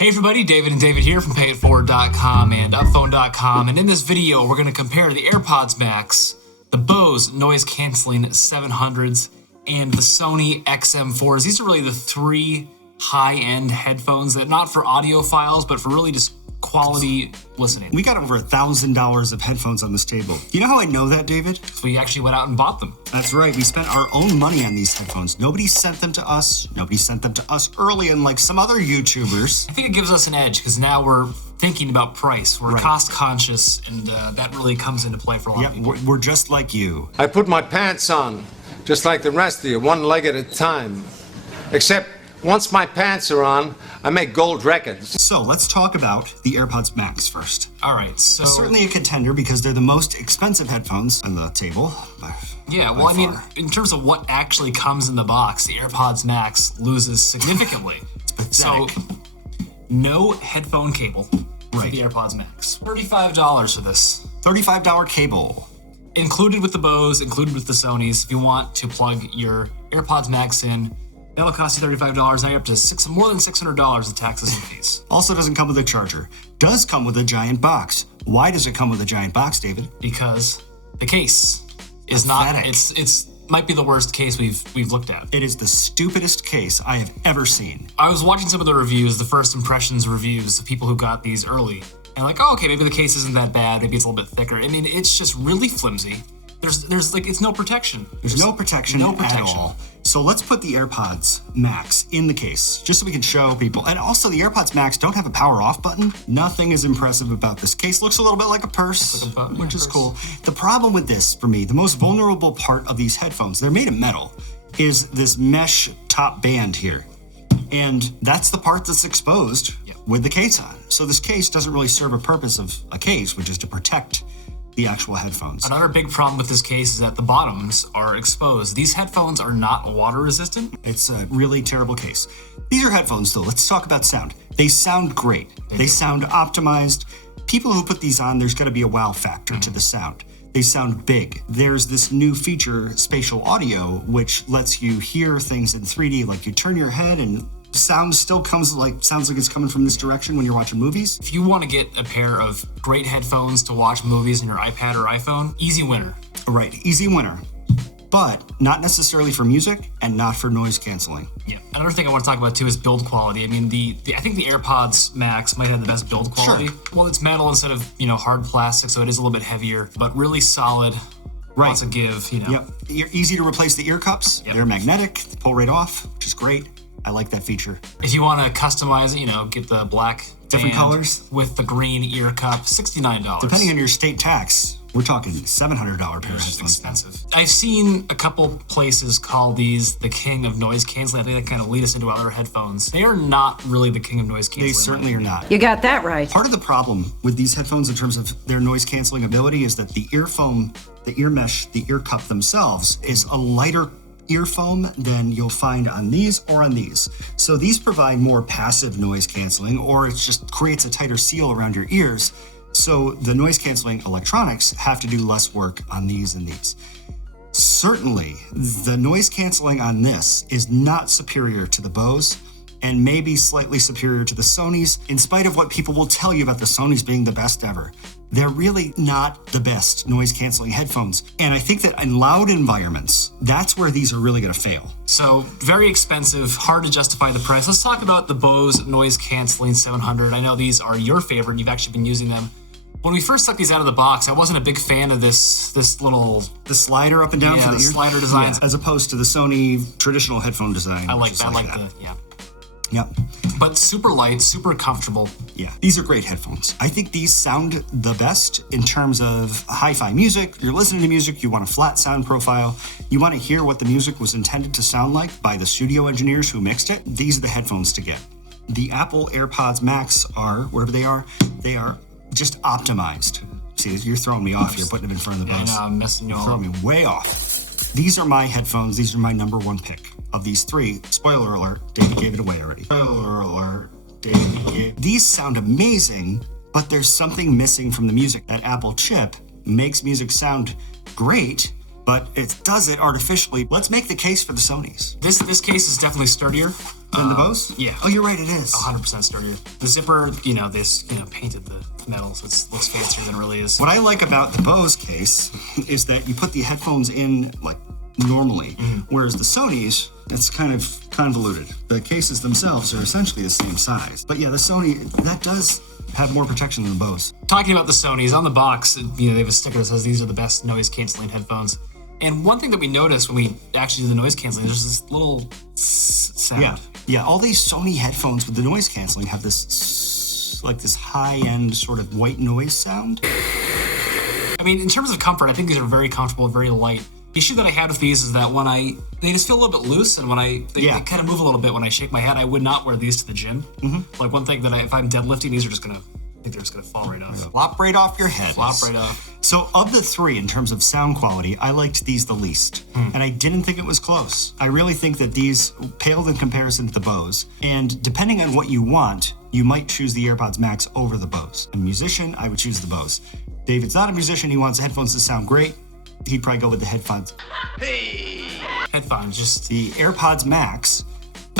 Hey everybody, David and David here from payitforward.com and upphone.com, and in this video we're going to compare the AirPods Max, the Bose Noise Cancelling 700s, and the Sony XM4s. These are really the three high-end headphones that not for audiophiles, but for really just quality listening. We got over $1,000 of headphones on this table. You know how I know that, David? We actually went out and bought them. That's right. We spent our own money on these headphones. Nobody sent them to us. Nobody sent them to us early, unlike some other YouTubers. I think it gives us an edge because now we're thinking about price. We're cost conscious, and that really comes into play for a lot of people. We're just like you. I put my pants on, just like the rest of you, one leg at a time. Except once my pants are on, I make gold records. So let's talk about the AirPods Max first. All right, so certainly a contender because they're the most expensive headphones on the table. Yeah, well, I mean, in terms of what actually comes in the box, the AirPods Max loses significantly. So, no headphone cable for the AirPods Max. $35 for this. $35 cable. Included with the Bose, included with the Sonys. If you want to plug your AirPods Max in, that'll cost you $35. Now you're up to more than $600 in taxes and fees. Also doesn't come with a charger. Does come with a giant box. Why does it come with a giant box, David? Because the case is pathetic. not. It's might be the worst case we've looked at. It is the stupidest case I have ever seen. I was watching some of the reviews, the first impressions reviews of people who got these early, and like, oh, okay, maybe the case isn't that bad. Maybe it's a little bit thicker. I mean, it's just really flimsy. There's like, it's no protection. There's no protection at all. So let's put the AirPods Max in the case, just so we can show people. And also the AirPods Max don't have a power off button. Nothing is impressive about this case. Looks a little bit like a purse, which is cool. The problem with this, for me, the most vulnerable part of these headphones, they're made of metal, is this mesh top band here. And that's the part that's exposed with the case on. So this case doesn't really serve a purpose of a case, which is to protect the actual headphones. Another big problem with this case is that the bottoms are exposed. These headphones are not water resistant. It's a really terrible case. These are headphones though. Let's talk about sound. They sound great. They sound optimized. People who put these on, there's got to be a wow factor to the sound. They sound big. There's this new feature, spatial audio, which lets you hear things in 3D. Like you turn your head and sound still sounds like it's coming from this direction when you're watching movies. If you want to get a pair of great headphones to watch movies on your iPad or iPhone, easy winner. Right, easy winner. But not necessarily for music and not for noise canceling. Yeah. Another thing I want to talk about too is build quality. I mean, I think the AirPods Max might have the best build quality. Sure. Well, it's metal instead of, hard plastic, so it is a little bit heavier, but really solid. Lots of give, Yep. Easy to replace the ear cups. They're magnetic, they pull right off, which is great. I like that feature. If you want to customize it, get the black different colors with the green ear cup, $69. Depending on your state tax, we're talking $700 pair of headphones. Expensive. I've seen a couple places call these the king of noise canceling. I think that kind of lead us into other headphones. They are not really the king of noise canceling. They certainly are not. You got that right. Part of the problem with these headphones in terms of their noise canceling ability is that the ear foam, the ear mesh, the ear cup themselves is a lighter ear foam than you'll find on these or on these. So these provide more passive noise canceling, or it just creates a tighter seal around your ears. So the noise canceling electronics have to do less work on these and these. Certainly, the noise canceling on this is not superior to the Bose and maybe slightly superior to the Sonys, in spite of what people will tell you about the Sonys being the best ever. They're really not the best noise canceling headphones. And I think that in loud environments, that's where these are really gonna fail. So very expensive, hard to justify the price. Let's talk about the Bose Noise Cancelling 700. I know these are your favorite, you've actually been using them. When we first took these out of the box, I wasn't a big fan of this little... The slider up and down for the ear? Slider designs. As opposed to the Sony traditional headphone design. I like that. Yeah. But super light, super comfortable. Yeah, these are great headphones. I think these sound the best in terms of hi-fi music. You're listening to music, you want a flat sound profile, you want to hear what the music was intended to sound like by the studio engineers who mixed it. These are the headphones to get. The Apple AirPods Max are, wherever they are just optimized. See, you're throwing me off here, putting them in front of the Bose. I'm messing you all up. Throwing me way off. These are my headphones. These are my number one pick. Of these three, spoiler alert, David gave it away already. Spoiler alert, David gave... These sound amazing, but there's something missing from the music. That Apple chip makes music sound great, but it does it artificially. Let's make the case for the Sonys. This case is definitely sturdier. than the Bose? Yeah. Oh, you're right, it is. 100% sturdier. The zipper, painted the metal, so it looks fancier than it really is. What I like about the Bose case is that you put the headphones in like normally, whereas the Sony's, it's kind of convoluted. The cases themselves are essentially the same size. But yeah, the Sony, that does have more protection than the Bose. Talking about the Sonys, on the box, they have a sticker that says these are the best noise canceling headphones. And one thing that we noticed when we actually did the noise canceling, there's this little sound. Yeah, all these Sony headphones with the noise canceling have this high-end sort of white noise sound. I mean, in terms of comfort, I think these are very comfortable, very light. The issue that I had with these is that they just feel a little bit loose, and they kind of move a little bit when I shake my head. I would not wear these to the gym. Like one thing that if I'm deadlifting, these are just gonna fall right off. Flop right off your head. Flop right off. So of the three, in terms of sound quality, I liked these the least. And I didn't think it was close. I really think that these paled in comparison to the Bose. And depending on what you want, you might choose the AirPods Max over the Bose. A musician, I would choose the Bose. David's not a musician, he wants headphones to sound great. He'd probably go with the headphones. Headphones, just The AirPods Max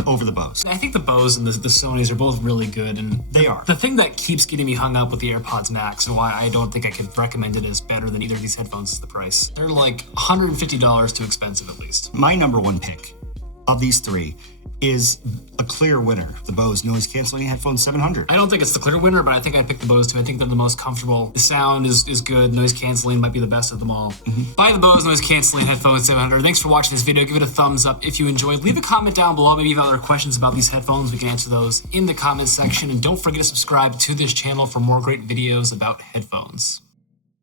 over the Bose. I think the Bose and the Sonys are both really good, and They are. The thing that keeps getting me hung up with the AirPods Max and why I don't think I could recommend it as better than either of these headphones is the price. They're like $150 too expensive at least. My number one pick of these three is a clear winner, the Bose Noise Cancelling Headphones 700. I don't think it's the clear winner, but I think I'd pick the Bose too. I think they're the most comfortable. The sound is good. Noise canceling might be the best of them all. Buy the Bose Noise Cancelling Headphones 700. Thanks for watching this video. Give it a thumbs up if you enjoyed. Leave a comment down below. Maybe you have other questions about these headphones. We can answer those in the comments section. And don't forget to subscribe to this channel for more great videos about headphones.